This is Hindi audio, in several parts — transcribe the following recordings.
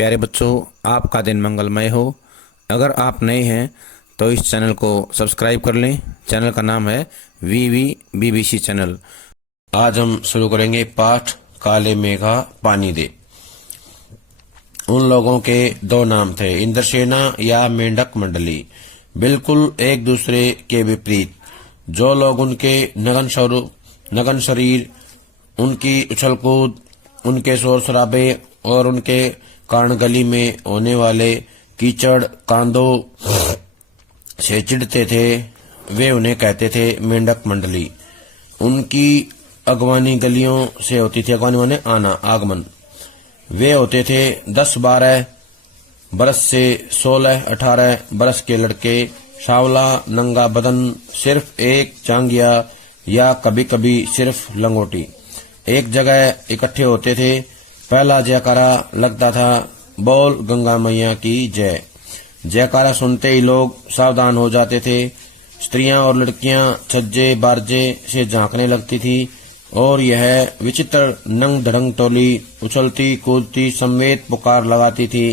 प्यारे बच्चों, आपका दिन मंगलमय हो। अगर आप नए हैं तो इस चैनल को सब्सक्राइब कर लें। चैनल का नाम है BBC चैनल। आज हम शुरू करेंगे पाठ काले मेघा पानी दे। उन लोगों के दो नाम थे, इंद्रसेना या मेंढक मंडली, बिल्कुल एक दूसरे के विपरीत। जो लोग उनके नगन शरीर, उनकी उछल कूद, उनके शोर शराबे और उनके कारण गली में होने वाले कीचड़ कांदों से चिढ़ते थे, वे उन्हें कहते थे मेंढक मंडली। उनकी अगवानी गलियों से होती थी। अगवानी माने आना, आगमन। वे होते थे 10-12 बरस से 16-18 बरस के लड़के, सावला नंगा बदन, सिर्फ एक जांघिया या कभी कभी सिर्फ लंगोटी। एक जगह इकट्ठे होते थे। पहला जयकारा लगता था, बोल गंगा मैया की जय। जयकारा सुनते ही लोग सावधान हो जाते थे। स्त्रियां और लड़कियां छज्जे बारजे से झांकने लगती थी और यह विचित्र नंग धड़ंग टोली उछलती कूदती समेत पुकार लगाती थी,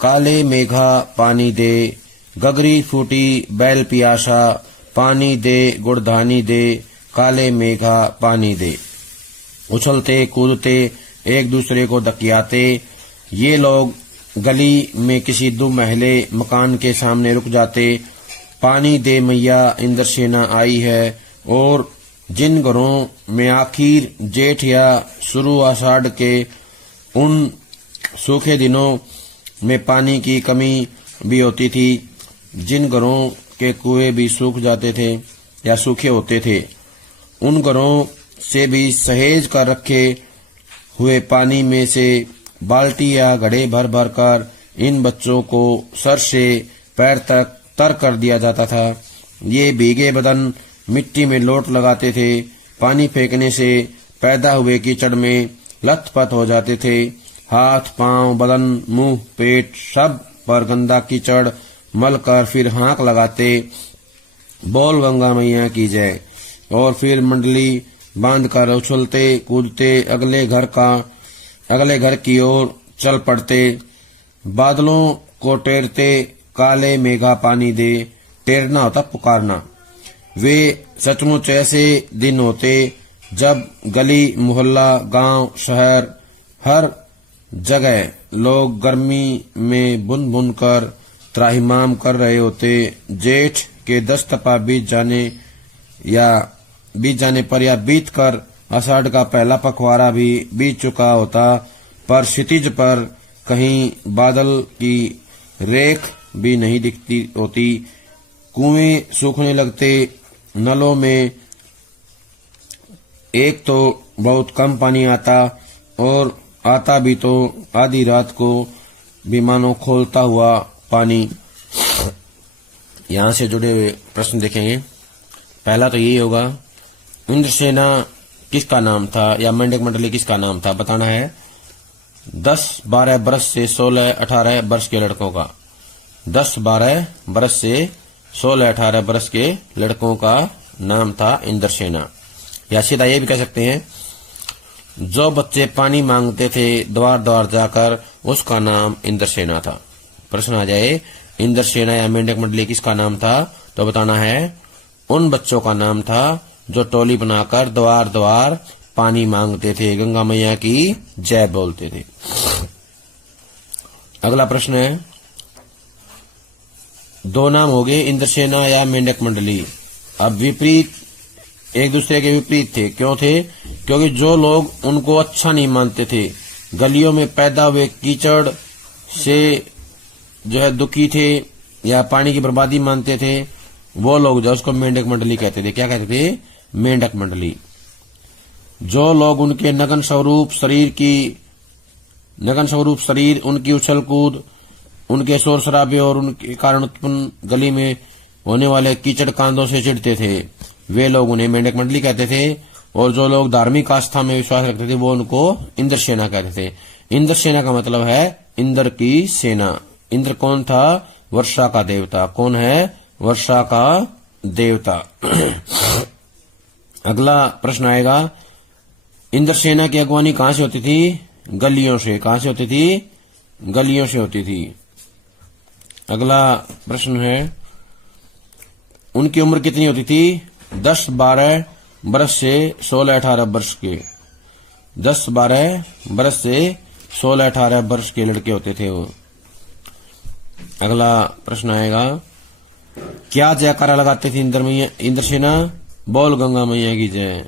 काले मेघा पानी दे, गगरी फूटी बैल पियासा, पानी दे गुड़धानी दे, काले मेघा पानी दे। उछलते कूदते एक दूसरे को धकियाते ये लोग गली में किसी दुमहले मकान के सामने रुक जाते। पानी दे मैया इंद्रसेना आई है। और जिन घरों में आखिर जेठ या शुरू आषाढ़ के उन सूखे दिनों में पानी की कमी भी होती थी, जिन घरों के कुएं भी सूख जाते थे या सूखे होते थे, उन घरों से भी सहेज कर रखे हुए पानी में से बाल्टी या घड़े भर भर कर इन बच्चों को सर से पैर तक तर कर दिया जाता था। ये भीगे बदन मिट्टी में लोट लगाते थे। पानी फेंकने से पैदा हुए कीचड़ में लथपथ हो जाते थे। हाथ पांव बदन मुंह पेट सब पर गंदा कीचड़ मल कर फिर हाँक लगाते, बोल गंगा मैया की जय। और फिर मंडली बांध कर उछलते कूदते अगले घर की ओर चल पड़ते। बादलों को टेरते, काले मेघा पानी दे। टेरना होता पुकारना। वे सचमुच ऐसे दिन होते जब गली मोहल्ला गांव शहर हर जगह लोग गर्मी में बुन बुन कर त्राहिमाम कर रहे होते। जेठ के 10 तपा बीत जाने पर या बीत कर आषाढ़ का पहला पखवाड़ा भी बीत चुका होता, पर क्षितिज पर कहीं बादल की रेख भी नहीं दिखती होती। कुएं सूखने लगते। नलों में एक तो बहुत कम पानी आता और आता भी तो आधी रात को विमानों खोलता हुआ पानी। यहाँ से जुड़े हुए प्रश्न देखेंगे। पहला तो यही होगा, इंद्रसेना किसका नाम था या मेंढक मंडली किसका नाम था, बताना है। 10-12 बरस से 16-18 बरस के लड़कों का। 10-12 बरस से 16-18 बरस के लड़कों का नाम था इंद्रसेना। या सीधा ये भी कह सकते हैं, जो बच्चे पानी मांगते थे द्वार द्वार जाकर, उसका नाम इंद्रसेना था। प्रश्न आ जाए, इंद्रसेना या मेंढक मंडली किसका नाम था, तो बताना है उन बच्चों का नाम था जो टोली बनाकर द्वार द्वार पानी मांगते थे, गंगा मैया की जय बोलते थे। अगला प्रश्न है, दो नाम हो गए, इंद्रसेना या मेंढक मंडली। अब विपरीत, एक दूसरे के विपरीत थे। क्यों थे? क्योंकि जो लोग उनको अच्छा नहीं मानते थे, गलियों में पैदा हुए कीचड़ से जो है दुखी थे या पानी की बर्बादी मानते थे, वो लोग जो उसको मेंढक मंडली कहते थे। क्या कहते थे? मेंढक मंडली। जो लोग उनके नगन स्वरूप शरीर, उनकी उछल कूद, उनके शोर शराबे और उनके कारण उत्पन्न गली में होने वाले कीचड़ कांदों से चिढ़ते थे, वे लोग उन्हें मेंढक मंडली कहते थे। और जो लोग धार्मिक आस्था में विश्वास रखते थे, वो उनको इंद्रसेना कहते थे। इंद्रसेना का मतलब है इंद्र की सेना। इंद्र कौन था? वर्षा का देवता। कौन है? वर्षा का देवता। अगला प्रश्न आएगा, इंद्रसेना की अगवानी कहां से होती थी? गलियों से। कहां से होती थी? गलियों से होती थी। अगला प्रश्न है, उनकी उम्र कितनी होती थी? 10-12 बरस से 16-18 वर्ष के। 10-12 बरस से 16-18 वर्ष के लड़के होते थे वो। अगला प्रश्न आएगा, क्या जयकारा लगाते थे इंद्रसेना? बोल गंगा मैया की जय।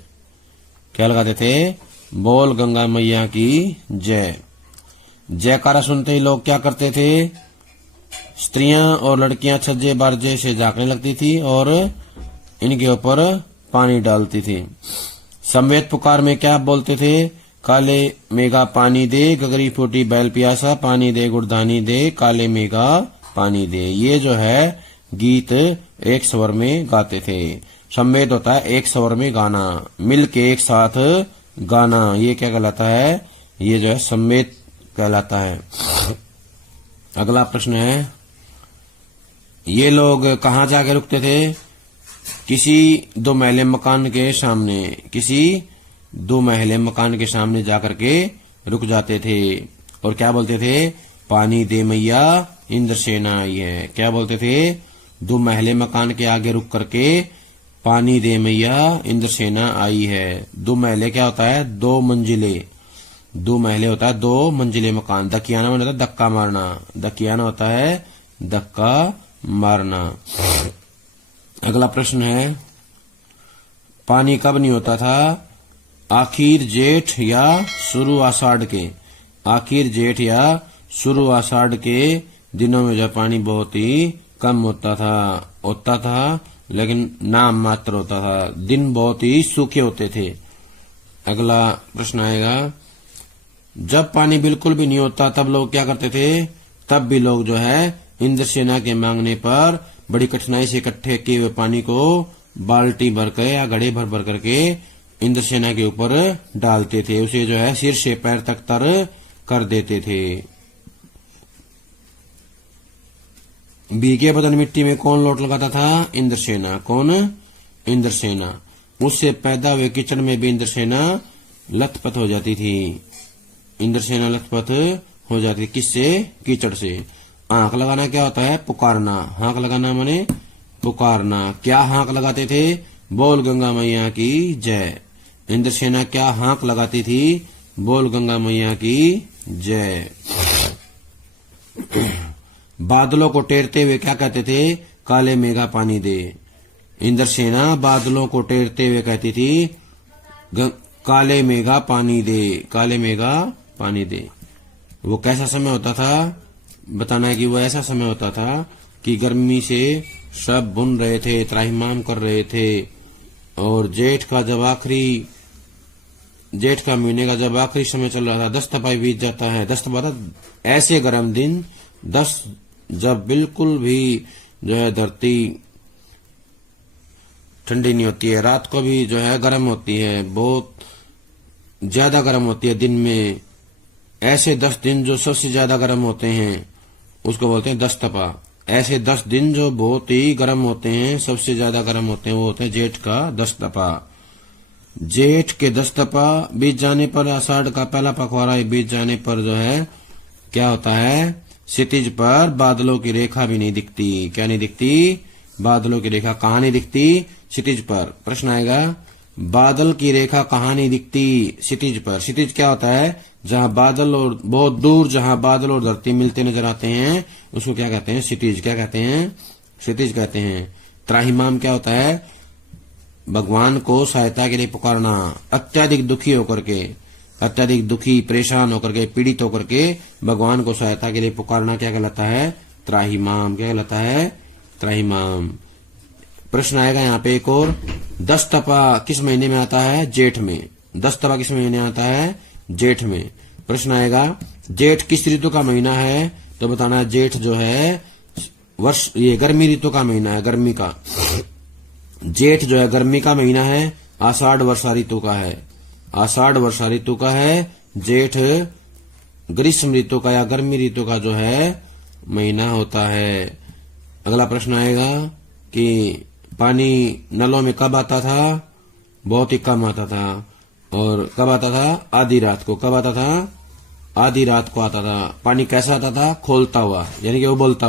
क्या लगाते थे? बोल गंगा मैया की जय। जयकारा सुनते ही लोग क्या करते थे? स्त्रियां और लड़कियां छज्जे बारजे से झांकने लगती थी और इनके ऊपर पानी डालती थी। समवेत पुकार में क्या बोलते थे? काले मेघा पानी दे, गगरी फूटी बैल पियासा, पानी दे गुड़धानी दे, काले मेघा पानी दे। ये जो है गीत एक स्वर में गाते थे। समवेत होता है एक स्वर में गाना, मिल के एक साथ गाना। ये क्या कहलाता है? ये जो है समवेत कहलाता है। अगला प्रश्न है, ये लोग कहाँ जाके रुकते थे? किसी 2 महले मकान के सामने। किसी 2 महले मकान के सामने जाकर के रुक जाते थे और क्या बोलते थे? पानी दे मैया इंद्रसेना आई है। क्या बोलते थे? 2 महले मकान के आगे रुक करके पानी दे मैया इंद्रसेना आई है। 2 महले क्या होता है? 2 मंजिले। 2 महले होता है 2 मंजिले मकान। दकियाना होता है धक्का मारना। दकियाना होता है धक्का मारना। अगला प्रश्न है, पानी कब नहीं होता था? आखिर जेठ या शुरू आषाढ़ के। आखिर जेठ या शुरू आषाढ़ के दिनों में जब पानी बहुत ही कम होता था लेकिन नाम मात्र होता था। दिन बहुत ही सूखे होते थे। अगला प्रश्न आएगा, जब पानी बिल्कुल भी नहीं होता तब लोग क्या करते थे? तब भी लोग जो है इंद्रसेना के मांगने पर बड़ी कठिनाई से इकट्ठे किए हुए पानी को बाल्टी भर कर या घड़े भर भर करके इंद्रसेना के ऊपर डालते थे। उसे जो है सिर से पैर तक तर कर देते थे। भीगे बदन मिट्टी में कौन लोट लगाता था? इंद्रसेना। कौन? इंद्रसेना। उससे पैदा हुए कीचड़ में भी इंद्रसेना लथपथ हो जाती थी। इंद्रसेना लथपथ हो जाती थी। किससे? कीचड़ से। आंख लगाना क्या होता है? पुकारना। हांक लगाना माने पुकारना। क्या हांक लगाते थे? बोल गंगा मैया की जय। इंद्रसेना क्या हांक लगाती थी? बोल गंगा मैया की जय। बादलों को टेरते हुए क्या कहते थे? काले मेघा पानी दे। इंद्रसेना बादलों को टेरते हुए कहती थी काले मेघा पानी दे। काले मेघा पानी दे। वो कैसा समय होता था? बताना है कि वो ऐसा समय होता था कि गर्मी से सब बुन रहे थे, त्राहिमाम कर रहे थे और जेठ का महीने का जब आखिरी समय चल रहा था, 10 तपाई बीत जाता है। 10 तपा ऐसे गर्म दिन, 10 जब बिल्कुल भी जो है धरती ठंडी नहीं होती है, रात को भी जो है गर्म होती है, बहुत ज्यादा गर्म होती है दिन में। ऐसे 10 दिन जो सबसे ज्यादा गर्म होते हैं उसको बोलते हैं 10 तपा। ऐसे 10 दिन जो बहुत ही गर्म होते हैं, सबसे ज्यादा गर्म होते हैं, वो होते हैं जेठ का 10 तपा। जेठ के 10 तपा बीत जाने पर, आषाढ़ का पहला पखवाड़ा बीत जाने पर जो है क्या होता है? क्षितिज पर बादलों की रेखा भी नहीं दिखती। क्या नहीं दिखती? बादलों की रेखा कहाँ नहीं दिखती? क्षितिज पर। प्रश्न आएगा, बादल की रेखा कहाँ नहीं दिखती? क्षितिज पर। क्षितिज क्या होता है? जहाँ बादल और बहुत दूर जहाँ बादल और धरती मिलते नजर आते हैं उसको क्या कहते हैं? क्षितिज। क्या कहते हैं? क्षितिज कहते हैं। त्राहिमाम क्या होता है? भगवान को सहायता के लिए पुकारना। अत्यधिक दुखी होकर के, अत्यधिक दुखी परेशान होकर के, पीड़ित होकर के भगवान को सहायता के लिए पुकारना क्या कहलाता है? त्राहिमाम। क्या कहलाता है? त्राहिमाम। प्रश्न आएगा यहाँ पे एक और, 10 तपा किस महीने में आता है? जेठ में। 10 तपा किस महीने आता है? जेठ में। प्रश्न आएगा, जेठ किस ऋतु का महीना है? तो बताना है जेठ जो है ये गर्मी ऋतु का महीना है, गर्मी का। जेठ जो है गर्मी का महीना है, आषाढ़ वर्षा ऋतु का है। आषाढ़ वर्षा ऋतु का है, जेठ ग्रीष्म ऋतु का या गर्मी ऋतु का जो है महीना होता है। अगला प्रश्न आएगा कि पानी नलों में कब आता था? बहुत ही कम आता था। और कब आता था? आधी रात को। कब आता था? आधी रात को आता था। पानी कैसा आता था? खौलता हुआ, यानी कि उबलता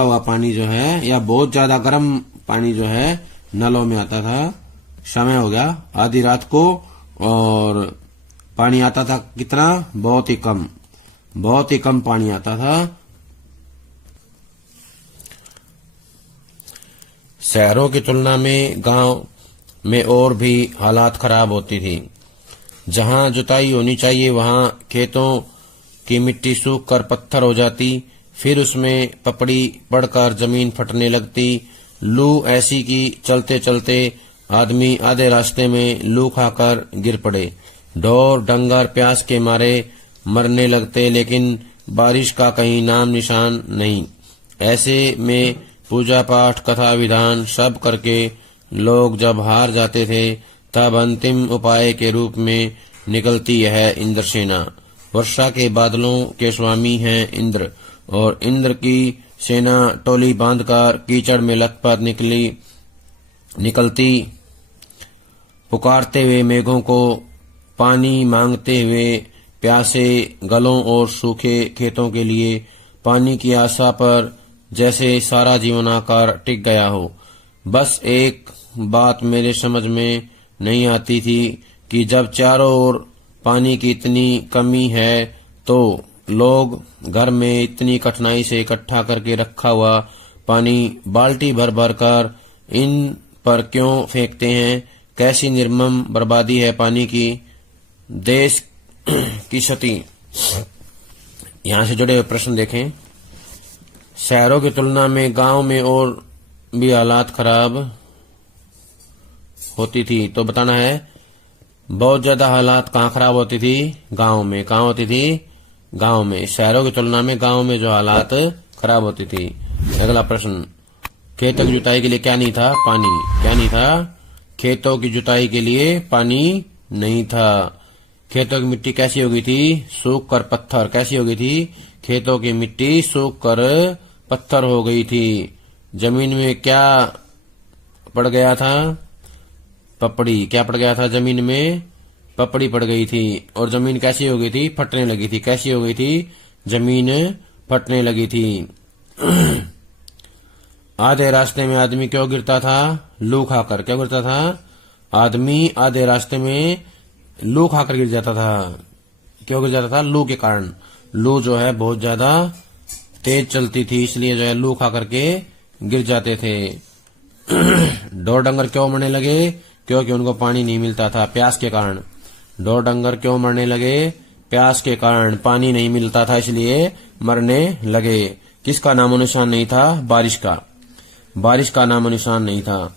हुआ पानी जो है, या बहुत ज्यादा गर्म पानी जो है नलों में आता था। समय हो गया आधी रात को, और पानी आता था कितना? बहुत ही कम पानी आता था। शहरों की तुलना में गांव में और भी हालात खराब होती थी। जहां जुताई होनी चाहिए वहां खेतों की मिट्टी सूख कर पत्थर हो जाती, फिर उसमें पपड़ी पड़कर जमीन फटने लगती। लू ऐसी कि चलते चलते आदमी आधे रास्ते में लू खाकर गिर पड़े। ढोर डंगर प्यास के मारे मरने लगते, लेकिन बारिश का कहीं नाम निशान नहीं। ऐसे में पूजा पाठ कथा विधान सब करके लोग जब हार जाते थे, तब अंतिम उपाय के रूप में निकलती है इंद्रसेना। वर्षा के बादलों के स्वामी हैं इंद्र, और इंद्र की सेना टोली बांधकर कीचड़ में लथपथ निकलती, पुकारते हुए मेघों को, पानी मांगते हुए प्यासे गलों और सूखे खेतों के लिए, पानी की आशा पर जैसे सारा जीवन आकर टिक गया हो। बस एक बात मेरे समझ में नहीं आती थी कि जब चारों ओर पानी की इतनी कमी है तो लोग घर में इतनी कठिनाई से इकट्ठा करके रखा हुआ पानी बाल्टी भर भर कर इन पर क्यों फेंकते हैं? कैसी निर्मम बर्बादी है पानी की। देश की क्षति। यहाँ से जुड़े हुए प्रश्न देखें। शहरों की तुलना में गांव में और भी हालात खराब होती थी, तो बताना है बहुत ज्यादा हालात कहाँ खराब होती थी? गांव में। कहाँ होती थी? गांव में। शहरों की तुलना में गांव में जो हालात खराब होती थी। अगला प्रश्न, खेतों की जुताई के लिए क्या नहीं था? पानी। क्या नहीं था? खेतों की जुताई के लिए पानी नहीं था। खेतों की मिट्टी कैसी हो गई थी? सूख कर पत्थर। कैसी हो गई थी? खेतों की मिट्टी सूख कर पत्थर हो गई थी। जमीन में क्या पड़ गया था? पपड़ी। क्या पड़ गया था जमीन में? पपड़ी पड़ गई थी। और जमीन कैसी हो गई थी? फटने लगी थी। कैसी हो गई थी? जमीन फटने लगी थी। आधे रास्ते में आदमी क्यों गिरता था? लू खाकर। क्यों गिरता था? आदमी आधे रास्ते में लू खाकर गिर जाता था। क्यों गिर जाता था? लू के कारण। लू जो है बहुत ज्यादा तेज चलती थी, इसलिए जो है लू खाकर के गिर जाते थे। ढोर डंगर क्यों मरने लगे? क्योंकि उनको पानी नहीं मिलता था, प्यास के कारण। ढोर डंगर क्यों मरने लगे? प्यास के कारण। पानी नहीं मिलता था इसलिए मरने लगे। किसका नामो निशान नहीं था? बारिश का। बारिश का नामो निशान नहीं था।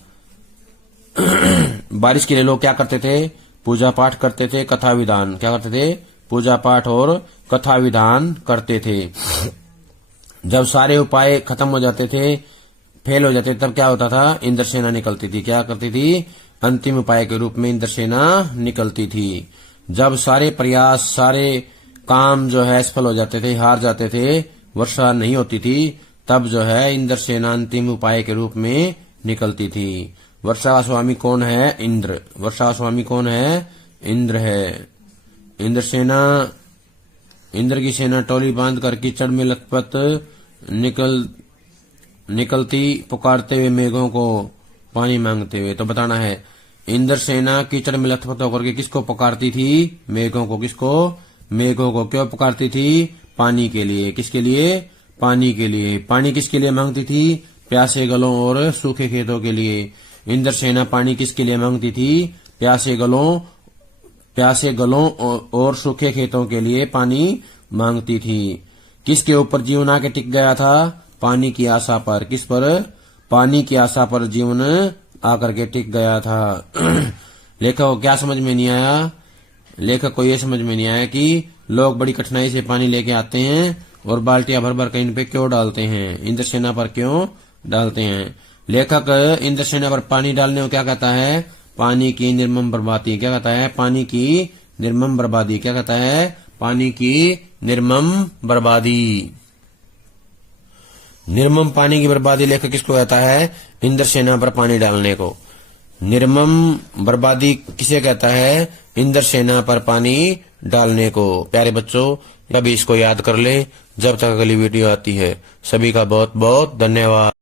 बारिश के लिए लोग क्या करते थे? पूजा पाठ करते थे, कथा विधान। क्या करते थे? पूजा पाठ और कथा विधान करते थे। जब सारे उपाय खत्म हो जाते थे, फेल हो जाते, तब क्या होता था? इंद्रसेना निकलती थी। क्या करती थी? अंतिम उपाय के रूप में इंद्रसेना निकलती थी। जब सारे प्रयास, सारे काम जो है सफल हो जाते थे, हार जाते थे, वर्षा नहीं होती थी, तब जो है इंद्रसेना अंतिम उपाय के रूप में निकलती थी। वर्षा का स्वामी कौन है? इंद्र। वर्षा का स्वामी कौन है? इंद्र है। इंद्रसेना, इंद्र की सेना टोली बांध कर कीचड़ में लथपथ निकलती, पुकारते हुए मेघों को, पानी मांगते हुए। तो बताना है इंद्र सेना कीचड़ में लथपथ होकर के किसको पुकारती थी? मेघों को। किसको? मेघों को। क्यों पुकारती थी? पानी के लिए। किसके लिए? पानी के लिए। पानी किसके लिए मांगती थी? प्यासे गलों और सूखे खेतों के लिए। इंद्र सेना पानी किसके लिए मांगती थी? प्यासे गलों और सूखे खेतों के लिए पानी मांगती थी। किसके ऊपर जीवन आके टिक गया था? पानी की आशा पर। किस पर? पानी की आशा पर जीवन आकर के टिक गया था। लेखक को क्या समझ में नहीं आया? लेखक को यह समझ में नहीं आया कि लोग बड़ी कठिनाई से पानी लेके आते हैं और बाल्टियां भर भर कहीं पे क्यों डालते हैं? इंद्रसेना पर क्यों डालते हैं? लेखक इंद्रसेना पर पानी डालने को क्या कहता है? पानी की निर्मम बर्बादी। क्या कहता है? पानी की निर्मम बर्बादी। क्या कहता है? पानी की निर्मम बर्बादी। निर्मम पानी की बर्बादी लेखक किसको कहता है? इंद्रसेना पर पानी डालने को। निर्मम बर्बादी किसे कहता है? इंद्रसेना पर पानी डालने को। प्यारे बच्चों, कभी इसको याद कर ले जब तक अगली वीडियो आती है। सभी का बहुत बहुत धन्यवाद।